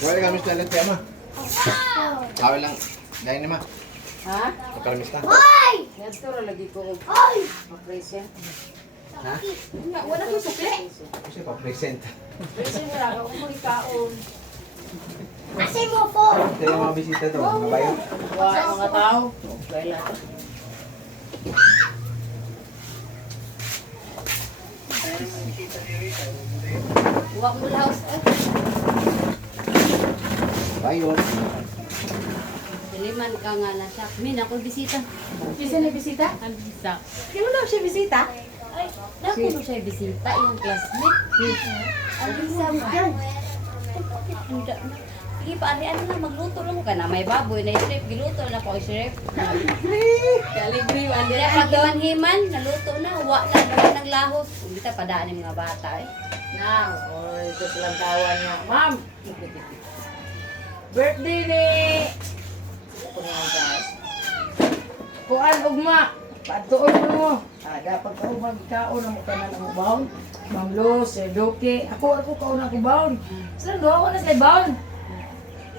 Wala kami sa lahat kaya ma. Awal lang. Dahil ni ma. Ha? Pagkalamis ka. Neto ra lagi ko og present. Ha? Wala ko sukle. Kasi pa-present. Present ra ka mo ikaon. Asin mo po. Ito yung mga bisita to. Mga bayo. Wa mga tao. Wala. Huwag mo laos. Bayo. Diliman ka nga na siya. Min, ako bisita. Bisa na bisita? Ang bisita. Kimo daw siya bisita? Ay, naku mo siya bisita. Yung classmate. Ang bisita mo dyan. Sige pa, ano na, magluto lang ka na. May baboy na i-shrimp. Giluto na po i-shrimp. Kalibre man Hindi na paghiman-himan. Naluto na. Wa na. Naman ng lahos. Hindi ta padaan ng mga bata eh. na. Oh, ito silang tawan nga. Ma'am. Birthday ni ako na lang guys. Kuan ugma. Patuon mo. Dapat ka magkaon ang mukha na ng baon. Ma'am Lo, Sir Doke. Ako kaon ako baon. Saan doon ako na sa baon?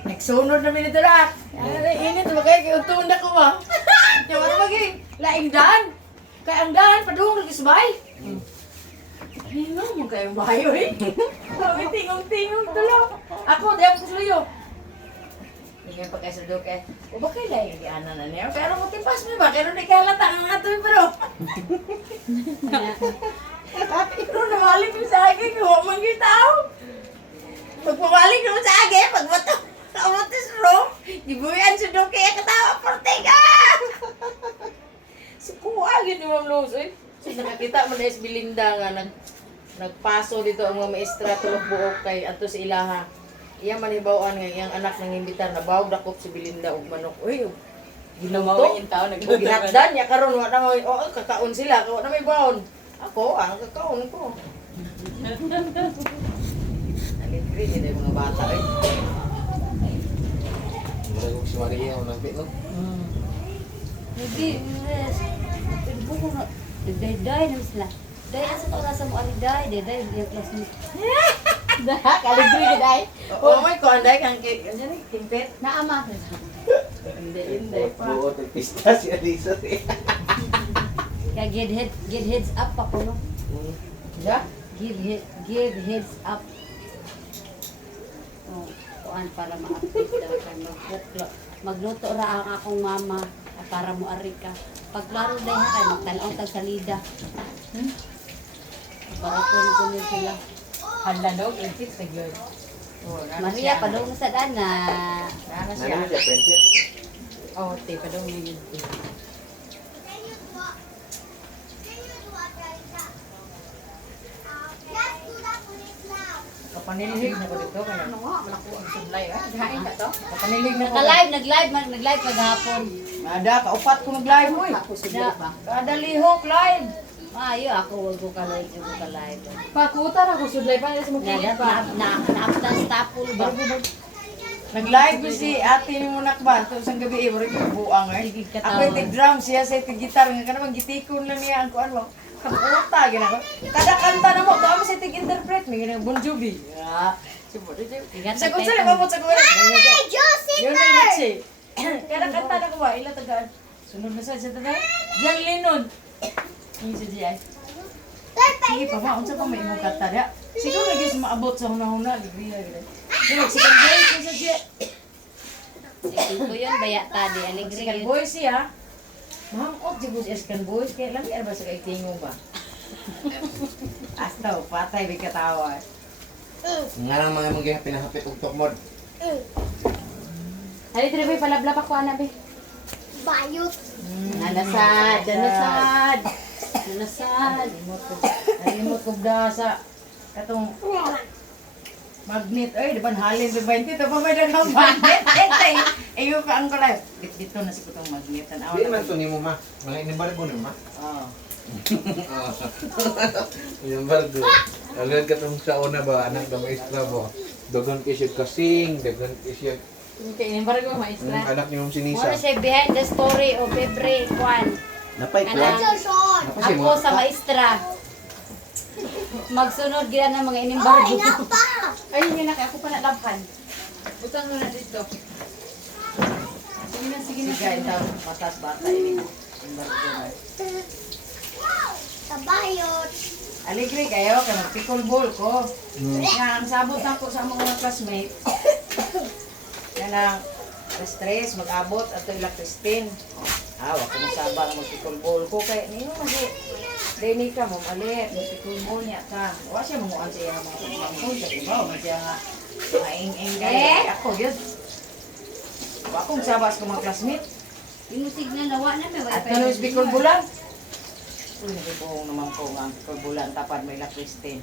Nagsunod namin ito na. Init, magkaya kayo tunda ko ba? Yung ano maging laing daan. Kaya ang daan, padung, nagisbay. Hino mo kayong bayo eh. Sabi, tingong-tingong tulo. Ako, di ako kusuyo. Hindi pa kayo sa Doke. O ba kayo laing dianan na niya? Pero mutipas mo ba? Kaya nung ikalata ang ato yung pero. Pero namalik mo sa akin, kung manggita ako. Pag pumalik mo sa akin, pag bato, kamutis room, dibuyan sa Doke, katawa, portega! Sukuha, gini Ma'am Luz, eh. So, nakakita mo na is Belinda nga, nagpaso dito ang mga maestra, tulog buok kay ato sa ilaha. Iya manibawaan nga, iyang anak nang imbitar, nabawag dakop si Belinda og manok. Uy, Ginawa yung tao, ginatdan niya karon wa na mo, kakaon sila, kawa na may baon. Ako, kakaon ko. Nalipri nila yung mga bata eh. Maragog si Maria. Ang nagbit no? Hindi, buko na. Day na sila. Day, asa ka oras mo ari day? Day, yung classmate. Kalibre ka dahil. Oo, may kuanday kang kimpet. Naama. Hindi pa. Buot at pista si Alisa. Kaya give heads up ako no. Ja? Give heads up. Oh, kuan para ma-update daw kay magluto ra ang akong mama para mo ari ka. Pag klaro day ha kay magtanaw tag salida. Para kun sila. handa daw, infix na yun. Maria padung sa dana. Nana Ano siya. siya, friendship? Oh, te, pa daw yun. Kapanilig na ko dito. Kaya Ano nga, malako ang sublay. Hain ka to? kapanilig na ko. Nag-live maghapon. Ada, kaupat ko mag-live mo eh. Ako sublay pa. Kada lihok live. Ayo ako wag ko ka-live. Pakutan ako sublay pa. Kasi magkilit pa. Na-updan stapul ba? Nag-live ko si ate ni Munakban. Ito isang gabi eh. Wala yung buang eh. Sige, Ako katawan. yung drum siya sa tig-gitar. Nga ka naman gitikon lang niya ang kuan mo. Kaputa, ginako. Kada kanta na mo, kami sa tig-interpret. May ginang Bon Jovi. Ah, sa kung saan mo sa kuwan. Yun na yung siya. Kada kanta na ko ba? Ila tagaan. Sunod na sa tagaan. Diyan linod. Yung si Jai. Sige pa ma, unsa pa may imong kanta dia? Siguro lagi sa maabot sa hunahuna, ligriya gid. Dili si Boy sa Jai. Sige ko yun, bayata di. Si Alegre yun. Boy siya. Ma'am, ot di bus eskan boys kay lami ba sa kay tingo ba? Astaw, patay bi katawa. Nga lang mga mga pinahapit og tukmod. Ay, dire ba palablap ako, anabi? Bayot. Nanasad, nanasad. Nanasad. Nalimot ko dasa. Katong magnet, ay, di ba halin sa 20, ito pa may dagang magnet. Etay, ayo pa ang kulay. Dito na si kutong magnet. Tanaw Di man to ni mo ma. Mga inimbargo ni mo ma. Oo. Inimbargo. Alam ka tong sa una ba, anak ng maestra mo. Dagan kisyo kasing, dagan kisyo. Okay, yung parang ko maestra. Anak niyo si Muna Nisa. siya behind the story o Febre Kwan. Napay ko. Kanang Napay ako mo. sa maestra. Magsunod gila ng mga inimbargo. Ayun yun, ako pa nalabhan. Utang mo na dito. Sige na, sige na. Sige, ito, patas bata ini. Ang barangay. Aligri kayo, kaya pickleball ko. Nga, ang sabot ako sa mga classmates. Yan ang stress, mag-abot at ito ilang Christine. Wag ko masaba na mag-pickleball ko. Kaya niyo mali. Dini ka, mamalit. Mag-pickleball niya ka. Wala siya mamuan siya mga pagmamahol. Sa iba, siya nga maing-ing kaya. Ako, yun. Wala kong sabas ko mga classmates. Yung signal nawa na may At wifi. ano is pickleball? Uy, nakipuhong naman ko nga ang pickleball tapad may ilang Christine.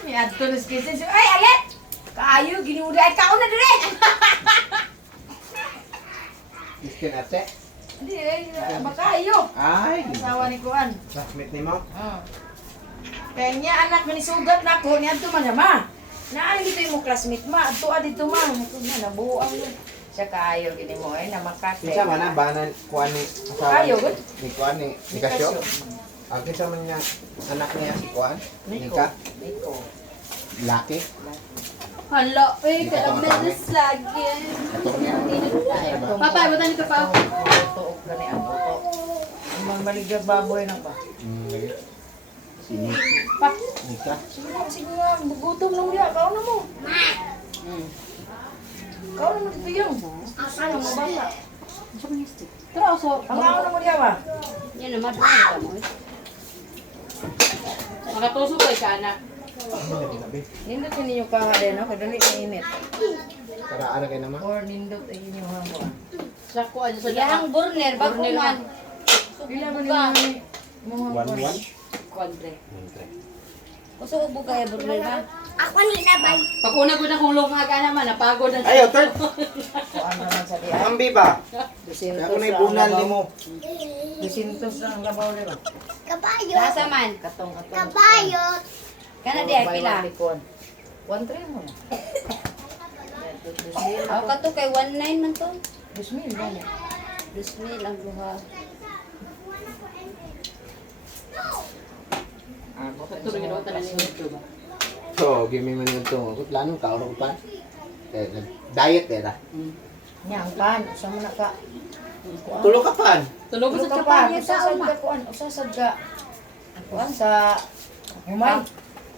May adto na si Christine. Ay, alit! Kaayo, ginuda. Ay, kaon na dire! Christine ate. Hindi, makaayo. Ay, Asawa ni Kuan. classmate ni mo. Kaya niya, anak, manisugat na ako. Niya, ito man ma. Naan dito yung mo classmate ma. Ato dito ma. Ito na, nabuang yun. Siya kaayo, gini mo eh, na makate. Kinsa man na banan kuan ni Ayo, good. ni kuan ni Kasyo. Ang kinsa man niya anak niya si kuan? Nico. Nika. Nico. Laki. Hala, Hindi ka menos lagi. Ato niya. Papa, butan nito pa. Tuog gani ang buto. Ang mga maligag baboy na ba? Lagi. Si Pa, Nika. sige nga, gutom lang niya. Kao na mo. Kao na mo dito yung. Ano mo bata? Pero so, Ang ako na mo niya ba? Yan naman, ano ka mo? makatuso ko ka anak. Nindot yun ninyo kahali, no? Kadali ka init. Karaan na kay naman. Or nindot ay inyo mo. Sa kuan sa Sige ang burner, bago Burner man. Pila ba Subuga. ninyo mga 1-1. kuadre. Gusto ko kaya burner ba? Paguna ko na kung lunga ka naman, napagod na. Ayo, third. Kuan naman sa diyan. Ambi ba? Dusintos Ako na lang ibunal ang ni labaw. mo. Dusintos lang ang labaw nila. Nasa man. Katong. Kana di ay pila. 1-3 mo na. Ako ka to kay 19 man to. 2,000 ba niya? 2,000 ang duha. Ito rin ginawa tanan ni YouTube. So, give me man yung to. Kut lanong ka oro pa. Diet era. Nyang pan, sa mo na ka. Tulo ka pan. Tulog ko Sa sa pan, kapanya sa usasad uma. ka kuan, usasad ka. Kuan sa humay.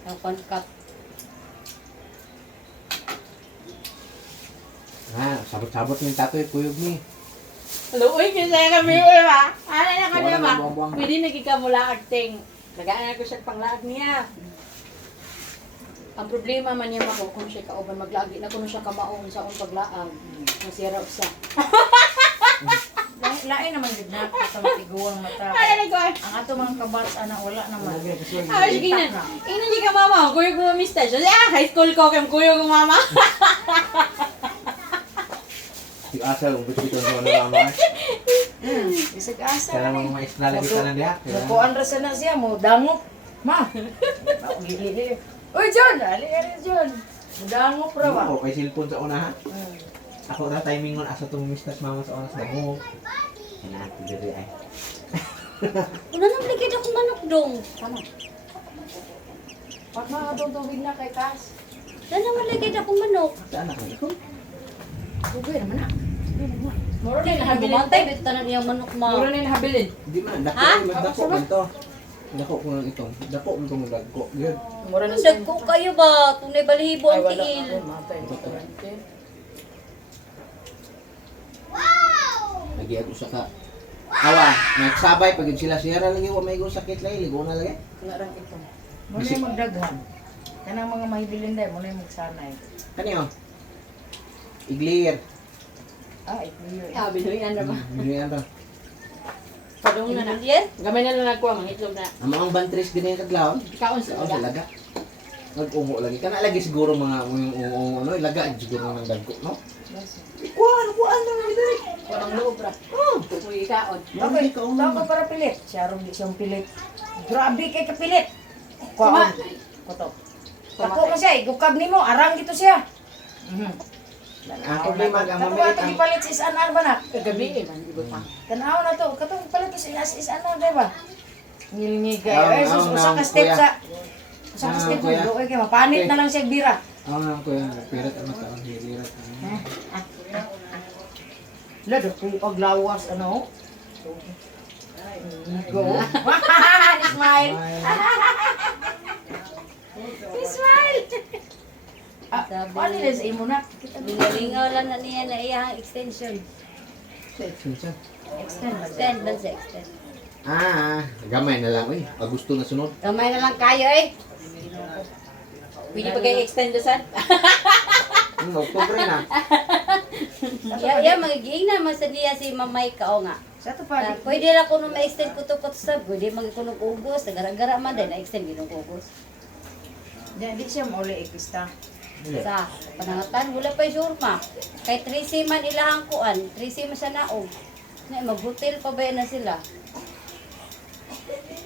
Ang pangkat. Sabot-sabot ng tatoy kuyog ni. Luoy kasi kami ba? Ano na kami Wala ba? na buwang-buwang. Pwede nagkikamula acting. Lagaan ko siya panglaag niya. Ang problema man niya mako kung siya kauban maglagi na kuno siya kamaong sa akong paglaag. Masira usa. Lain naman gid na sa matiguang mata. Ano na ko? Ang ato mga kabats ana wala naman. Ah, sige na. Ina di ka mama, kuya ko mista siya. High school ko kay kuya ko mama. Si Asa, kung gusto sa mga mama. Bisag asa. Kaya mga maestra lagi ka lang diha. Nakuan ra sana siya mo dangop. Ma. Gili. Uy John, ali John. Mudangop ra ba? Oo, kay cellphone sa una ha. Hmm. Ako na timing ngon asa tong mistas mama sa oras damo. Anak, diri ay. Una nang ligid akong manok dong. Ano? Pag mga tubig na kay Kas. Sana naman ligid akong manok. Sa anak ko. Tubig naman na. Moro na Habilin nahabilin mo tayo, bit tanan iyang manok Moro ma. na nahabilin. Di man dako Ha? dako man to. Dako ko lang itong. Dako man to dako. Yun. Mura na Dagko kayo ba? Tunay balihibo Ay ang wala tiil. ako matay. Lagi ako sa ka. Awa, nagsabay pag sila sira lagi wa may go sakit lagi, ligo na lagi. Larang ito. Muna yung magdaghan. Kanang mga mahibilin dahil, muna yung magsanay. Kaniyo? Iglir. Ikliyo. Ah, binuyan na ba? Biniyan to. Padung na na. Yan? Gamay na lang nagkuha, mga itlog na. Ang mga bantris din yung kaglaon. Ikaon sa Oo, sa ula. laga. Nag-ungo lagi. Kana lagi siguro mga yung ano, ilaga siguro ng dagko, no? Kuan lang dito. Walang loob ra. Oh, Uy, ikaon. Okay, tao para pilit. Siya rin di siyang pilit. Grabe kay kapilit. Kuhaan. Koto. Ako mo siya, igukag ni mo, arang gito siya. ang problema ang Kato mamilit ato ang gipalit sa isanar ba na? Kagabi man ibo pa. Tanaw na to, katong palit sa isanar, di ba? Ngilingigay. Ang- Ay, sus, ang- usa ka ang step kuya. sa... Sa Ah, kasi kuya. okay kay mapanit Okay. na lang siya bira. Ako nga ko yan. Pirat ang mata. Ang hilirat. Lado kung paglawas ano. Go. Smile. Smile. Ah, Sabi ano niya. nila sa imo na? Lingalingaw lang na niya na iyang extension. Sa extension. Extend ba? Extend ba sa extend? Gamay na lang. Uy, pag gusto na sunod. Kamay na lang kayo eh. Pwede pa kayo extend dasan? Oktobre na. Ya, magiging naman sa niya si Mamay Kao nga. Sa to pa. Pwede na ko nung ma-extend ko to sa pwede magkunog ugos, nagara-gara man din na-extend ginong ugos. Di siya mauli ikista. Sa panangatan, wala pa yung surma. Kay 3C man ilahang kuan, 3C man siya naog. Na, mag-hotel pa ba na sila?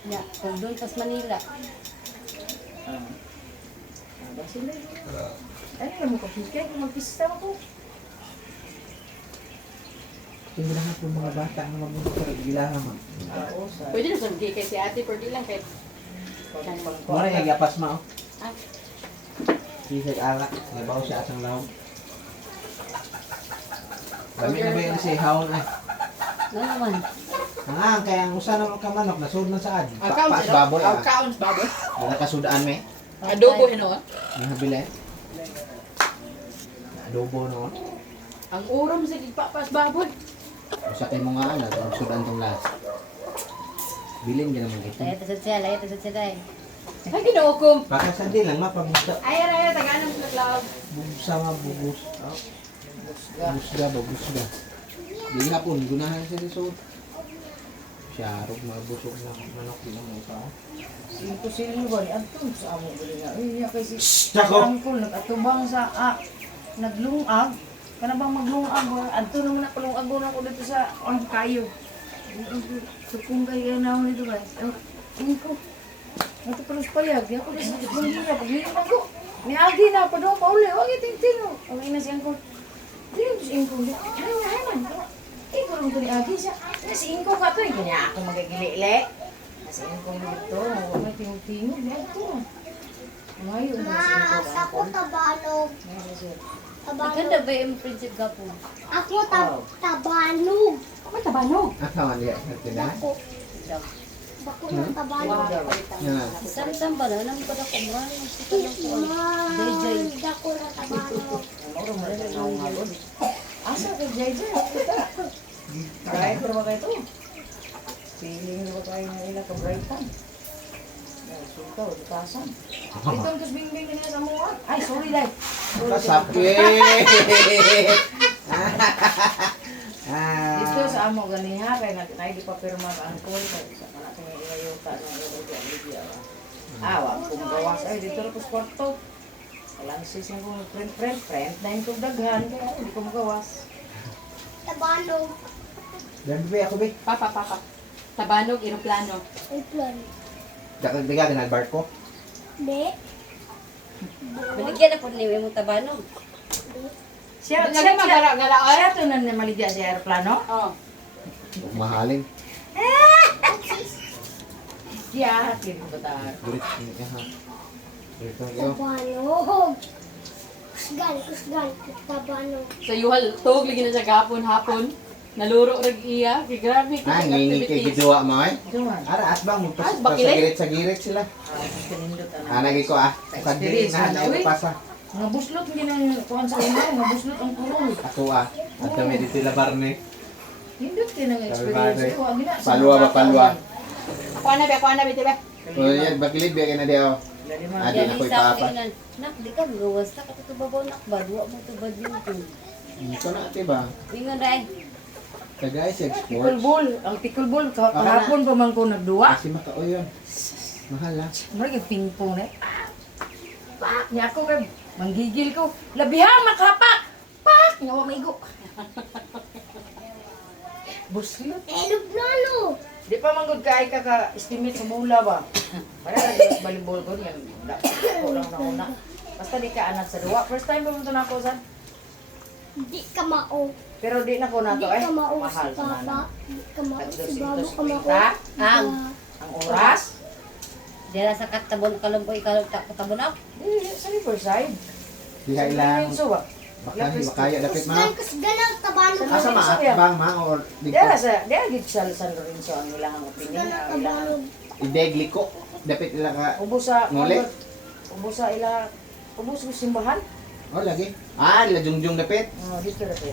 Ya, kung doon pas Manila. Ba sila? Ano na mo kapikay kung magpista ako? Hindi lang po mga bata ang mabuhay. Gilahan mo. Oo, sa. Pwede na sumigay kay si ate, pero di lang kay... Mura yung yapas mo. Ah, Kisig alak. Nabaw siya asang lahog. Kami na ba yun si Haon ay? Ano naman? Kaya ang usa na ka manok, nasud na saad. Kaon Paas sila? baboy. Kaon baboy? Wala kasudaan me. Adobo, hino? Nahabili. Adobo no. Ang uram sa gigpapas baboy. Usa kay mo nga anak, ang sudan tong last. Bilin ka naman ito. Lahat sa siya, lahat sa siya dahil. Ay, ginoo ko. Baka sa di lang mapabusta. Ay, tagaan ng naglaog. Bugsa nga bugos. Busga ba, busga. Di nga po, gunahan sa lisod. Siyarog, mabusog na manok din ang mukha. Sino sila ba ni Anton sa amo gali nga. Ay, niya kasi Tsako. angkol nagatubang sa naglungag. Kana bang maglungag ba? Anton naman na palungag na ko dito sa ang kayo. Tukong kay na ako nito guys. Ini ko. Ito palos payag. Ako din sa tukong niya. Pag-inom ako. May agi na pa daw pauli. Huwag itintino. Ang ina si angkol. Dito si angkol. Ay man. Ikaw lang ito ni agi siya. Si angkol ka to. Hindi niya ako magagili-ili. Kasi angkol dito. Huwag may tingog-tingog. Ito. Ngayon na si angkol. Ako tabanog. Ngayon siya. Maganda ba yung prinsip ka po? Ako tabanog. Ako tabanog. Akawan niya, natin na. Ako. Ako ng tabanog. Yan. Sam-sam ba na? Nang ba na kumara? Gusto ka lang po. Ay, ako ng tabanog. Asa ka, JJ? Kaya ko naman kayo ito. Piling na ba tayo na nila ka-brightan? Sulta, utasan. Ito ang kasbing-bing nila sa mga. Ay, sorry, Day. Kasapit! Dito sa amo ganiha, kaya natin di pa pirma ang angkol. Kaya sa natin yung inayuta ng Olivia. Wag kong gawas. Ay, dito na po sa kwarto. Kalansis na kong friend na yung kong daghan. Kaya hindi ko magawas. Tabanog. Yan, be, ako, be. Papa. Tabanog, eroplano. Ay, plan. Daga, ginalbar ko. Di. Baligyan na po niyo yung tabanog. Siya Magara-gara. siya to na maligya sa aeroplano? Oh. Mahalin. Siya, hatin ko ba tayo? Gulit, ha. Gulit ang iyo. Tabanog. Kusgan. Tabanog. So, yuhal, tog, lagi na siya hapon. Naluro rag iya. Kay grabe ko. Ngingi kay giduwa mo, eh. Duman. Ara, asbang, As, bakilay? sa girit sila. Pinindot Nagi ko, Kadiri na, pasa. Nga buslot hindi na kuhan sa imo, nga buslot ang kulong. Ako, At kami dito labar ni. Hindot din ang Sabi experience ba, ko. Ang gina, sa Palwa ba, mga palwa? Ako na, tiba. O, yan, bakilid, biya ka na diyo. Lali man. Adi Yan na ko'y isa papa. ko tingnan. Nak, di ka gawas na. Katutubabaw nak ba? Duwa mo tubad yun ito. Ito na, diba? Ingon dahil. Tagay sa export. Pickleball, ang pickleball kahapon pa man ko nagduwa. Kasi makao yun. Mahal, ha? Mara yung ping-pong na. Pak! Niya ako kay manggigil ko. Labiha, makapak! Pak! Nga wa maigo. Buslot. Aeroplano. Di pa manggod ka ka-estimate sa mula ba? Para lang sa volleyball ko yan. Ako lang na una. Basta di ka anak sa duwa. First time pumunta na ako sa. Di ka mao. Pero di na ko na Di to eh. ka mao Mahal si sa Papa. nana. Di ka mao si Babo ka mao. Ta? Ang oras? Dira sa katabon kalumboy katabon ako. Sa Riverside. Diha ilang So ba? makaya dapit man. Kusgan, kusgan ang tabano. Asa Ano ma sabi yan? bang ma or Dera gid sa San Lorenzo ang ilang opinion. Kusgan ang Ang ilang tabano. idegli ko dapit ila ka ubo sa Nguli? ubo sa ila ubo sa simbahan. oh lagi. Ila jungjung dapit. Dito na po.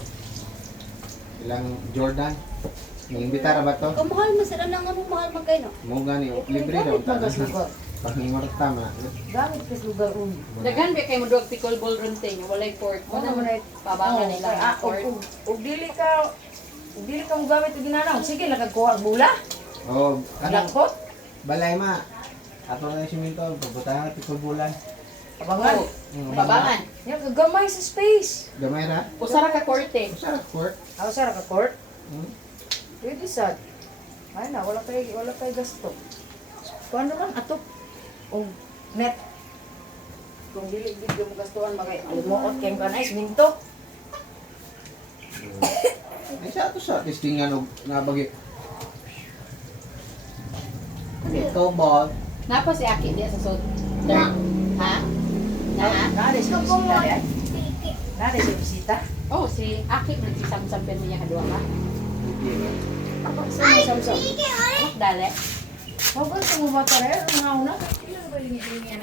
Ilang Jordan. Nangimbita ra ba to? Kung mahal man sila nang ano mahal man kayo no. Mo gani libre daw ta. Pangingorta man. Gamit kas lugar ulo. Daghan ba kay mo duwag pickleball room tay nga walay court. Ano man ay Pabangan nila ang court. ug dili ka mo gamit og ginanaw. Sige nakagkuha og bula. Oh, ano Langkot. balay ma. Ato na si Minto, pagbutan na tikol bulan. Abangan. Pabangan. Yan kagamay sa space. Gamay ra. Usara ka court eh. Sa court. Ako sa ka court. Hmm. Pwede sad. Ay na wala kay gasto. Kung ano lang ato og net. Kung dili video mo gastuan magay alimuot kay kanay minto. Ay sa ato sa testingan og nabagi. Ikaw ball. Napa si Aki diya sa sud. Ha? Na? Nade si bisita yan. Nade si bisita. Oh, si Aki nagsisam-sam pero niya kadua ka. Sa samsam. Dale. Huwag ka sa mga mata rin. Ang hauna. Ilan ba yung yan?